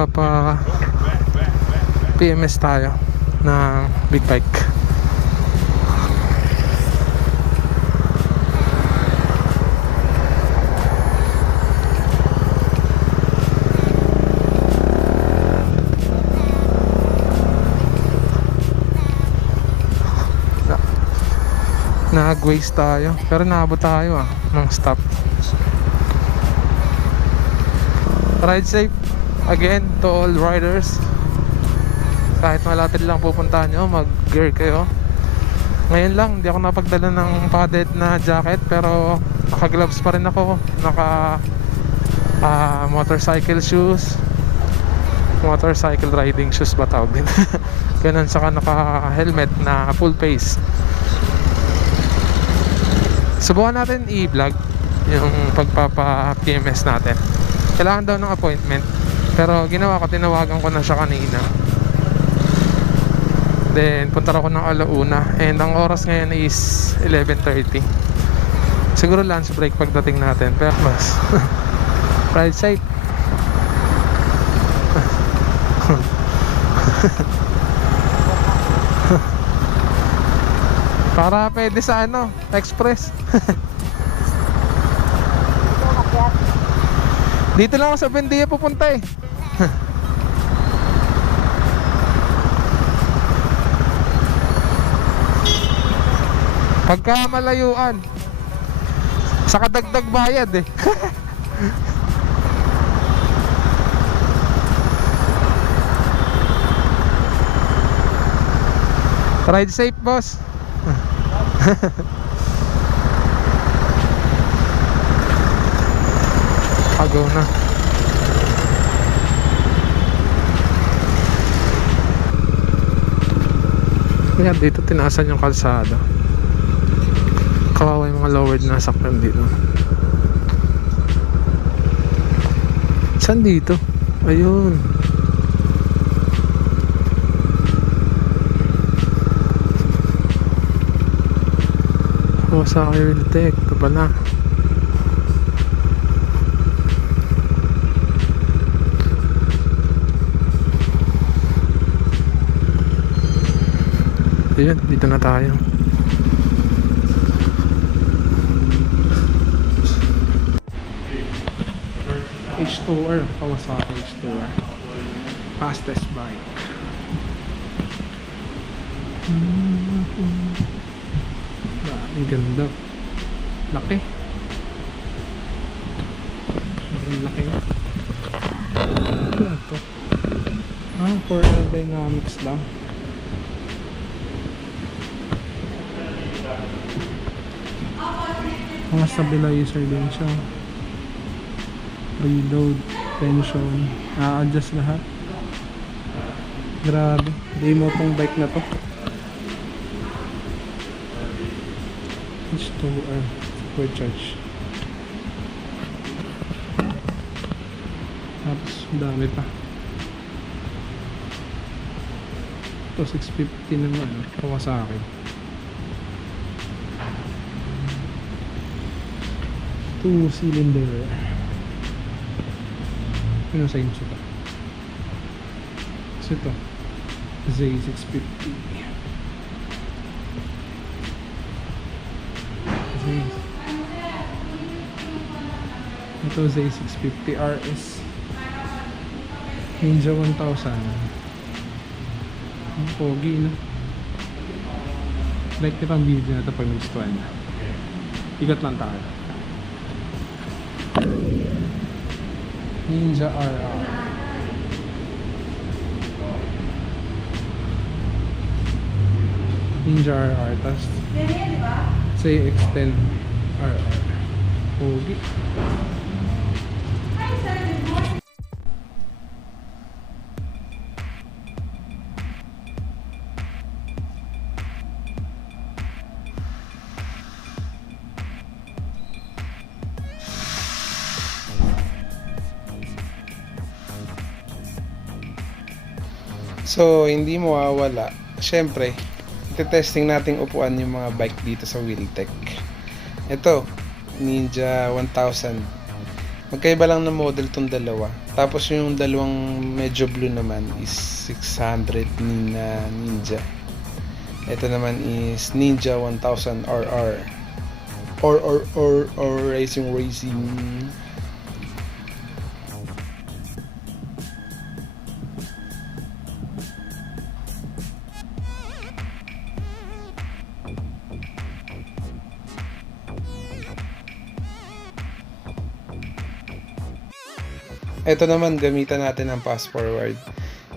magpapa PMS tayo ng big bike. Nag-waste tayo pero naabot tayo ng stop. Ride safe again to all riders. Kahit malapit lang pupuntahan nyo, mag gear kayo. Ngayon lang hindi ako napagdala ng padded na jacket, pero naka gloves pa rin ako, naka motorcycle shoes, motorcycle riding shoes ba tawag din. Ganun, saka naka helmet na full face. Subukan natin i-vlog yung pagpapa-PMS natin. Kailangan daw ng appointment, pero ginawa ko, tinawagan ko na siya kanina. Then punta ako ng alauna, and ang oras ngayon is 11:30. Siguro lunch break pagdating natin. Pero mas ride safe. Para pwede sa express. Dito lang ako sa Bendia pupunta eh. Pagka malayuan, saka dagdag bayad eh. Ride safe, boss. Agaw na. Kaya dito tinaasan yung kalsada. Kawawa yung mga lowered na sakyan dito. Saan dito? Ayun. Sa wheeltek. Ito pala. Ayan, dito na tayo. H2R, Kawasaki H2R, fastest bike. Ang ganda, laki. Ang laki. Ano ito? For aerodynamics lang. Mga stabilizer din siya. Reload, tension, adjust lahat. Grabe, demo tong bike na to. H2R supercharge. Tapos dami pa. Ito 650 naman, Kawasaki. Two-cylinder. Ano sa inyo ito? So ito Z650. Ito Z650 RS Ninja 1000. Ang pogi, no? Like ito ang video na ito pag nagustuhan. Ikat lang tayo. Ninja RR. Ninja RR. Tapos say extend RR. Pogi. So, hindi mawawala. Siyempre, ite-testing nating upuan yung mga bike dito sa wheeltek. Ito, Ninja 1000. Magkaiba lang ng model tong dalawa. Tapos yung dalawang medyo blue naman is 600 na Ninja. Ito naman is Ninja 1000 RR or racing. Ito naman, gamitan natin ng fast forward.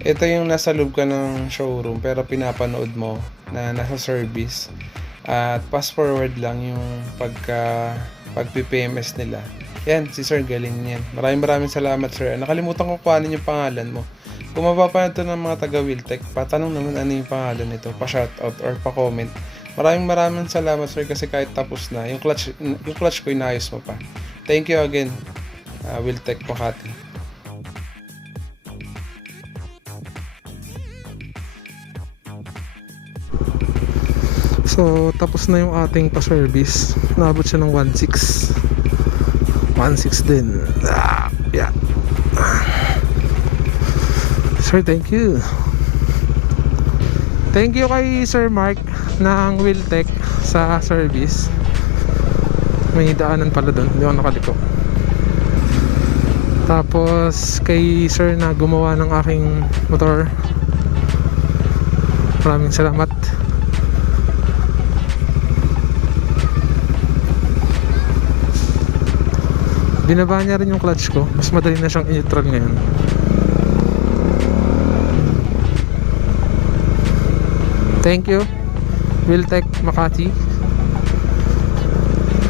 Ito yung nasa loob ka ng showroom pero pinapanood mo na nasa service. At fast forward lang yung pag-PMS nila. Yan, si Sir, galing yan. Maraming salamat, Sir. Nakalimutan ko kuhanin yung pangalan mo. Kung mapapanood to ng mga taga wheeltek, patanong naman ano yung pangalan nito, pa-shoutout or pa-comment. Maraming salamat, Sir, kasi kahit tapos na, yung clutch ko inayos mo pa. Thank you again, wheeltek Makati. So tapos na yung ating pa-service. Naabot siya ng 1.6 din. Yeah. Sir, thank you kay Sir Mark ng wheeltek sa service. May daanan pala doon, hindi ako nakaliko. Tapos kay Sir na gumawa ng aking motor, maraming salamat. Binaba niya rin yung clutch ko. Mas madali na siyang i-neutral ngayon. Thank you wheeltek Makati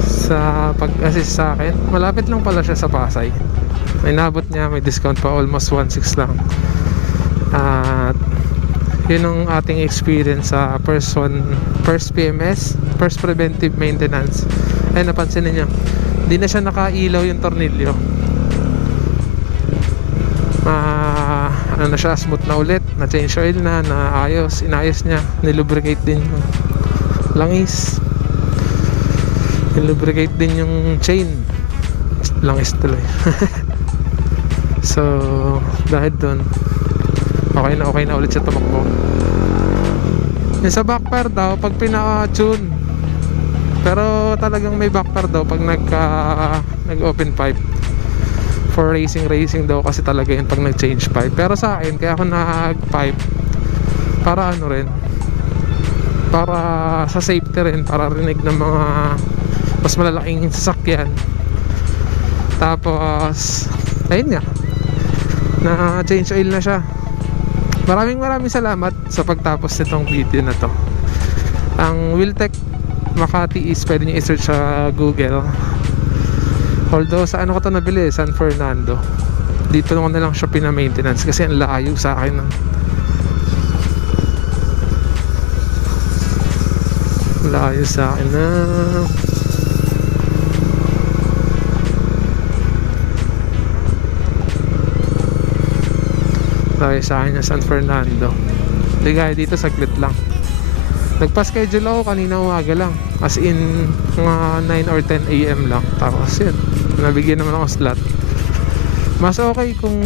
sa pag-assist sa akin. Malapit lang pala siya sa Pasay. May nabot niya, may discount pa, almost 1.6 lang. At yun ang ating experience sa first PMS, first preventive maintenance. Ay, napansin niyo, hindi na siya nakailaw yung tornilyo. Ano na siya, smooth na ulit, na change oil na, inayos niya, nilubricate din yung langis, nilubricate din yung chain, langis tuloy. So dahil dun, okay na ulit siya tumakbo. Yung sa backfire daw pag pina-tune, pero talagang may backfire daw pag nag-open pipe. For racing daw kasi talaga yun pag nag-change pipe. Pero sa akin, kaya ako nag-pipe para ano rin, para sa safety rin, para rinig ng mga mas malalaking sasakyan. Tapos ayun nga, na change oil na siya. Maraming salamat sa pagtapos nitong video na to. Ang wheeltek Makati is pwede nyo i-search sa Google. Although sa ano ko to nabili, San Fernando. Dito naman na lang siya pina-maintenance kasi ang layo sa akin. Layo sa akin na. Layo sa akin na San Fernando. Ligay dito saglit lang. Nagpa-schedule ako kanina umaga lang, as in mga 9 or 10 AM lang. Tapos yun, nabigyan naman ako slot. Mas okay kung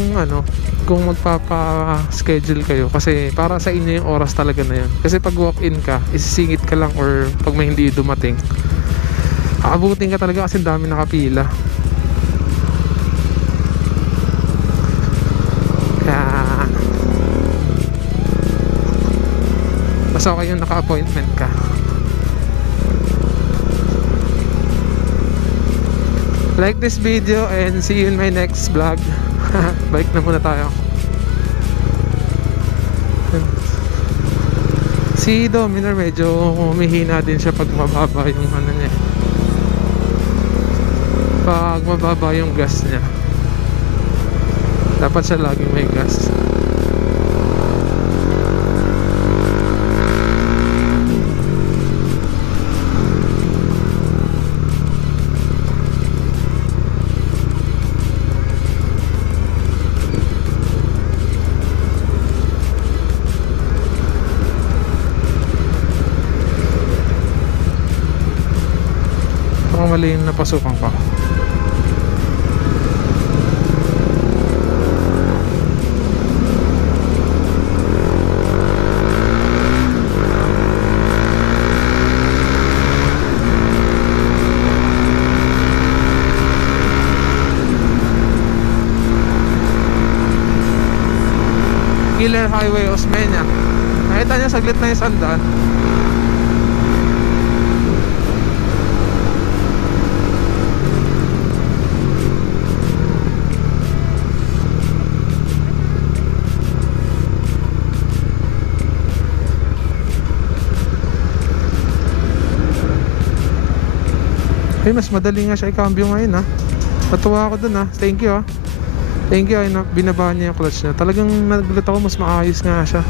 kung magpapa-schedule kayo, kasi para sa inyo yung oras talaga na yun. Kasi pag walk-in ka, isisingit ka lang, or pag may hindi dumating, aabutin ka talaga kasi dami nakapila. Kaya mas okay yung naka-appointment ka. Like this video and see you in my next vlog. Bike na muna tayo. Si Dominar medyo humihina din siya pag mababa yung ano niya. Pag mababa yung gas niya, dapat siya laging may gas. Mali yung napasukan pa. Miller Highway, Osmeña. Nakita niyo saglit na yung sandaan. Ay, mas madali nga siya i-cambio ngayon, ha. Natuwa ako dun, ha. Thank you, ha. Thank you, ay binaba niya yung clutch niya. Talagang nagulat ako, mas maayos nga siya.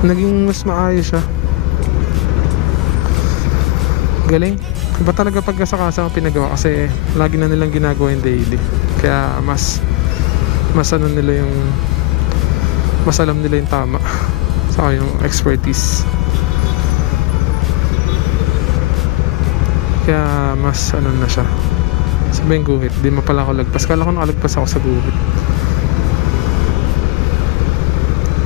Naging mas maayos siya. Galing. Iba talaga pagkasakasa ang pinagawa kasi lagi na nilang ginagawa yung daily. Kaya mas ano nila yung mas alam nila yung tama. Saka yung expertise. Kaya mas ano na siya. Sabihin guhit, di mo pala ako lagpas. Kala ko nakalagpas ako sa guhit.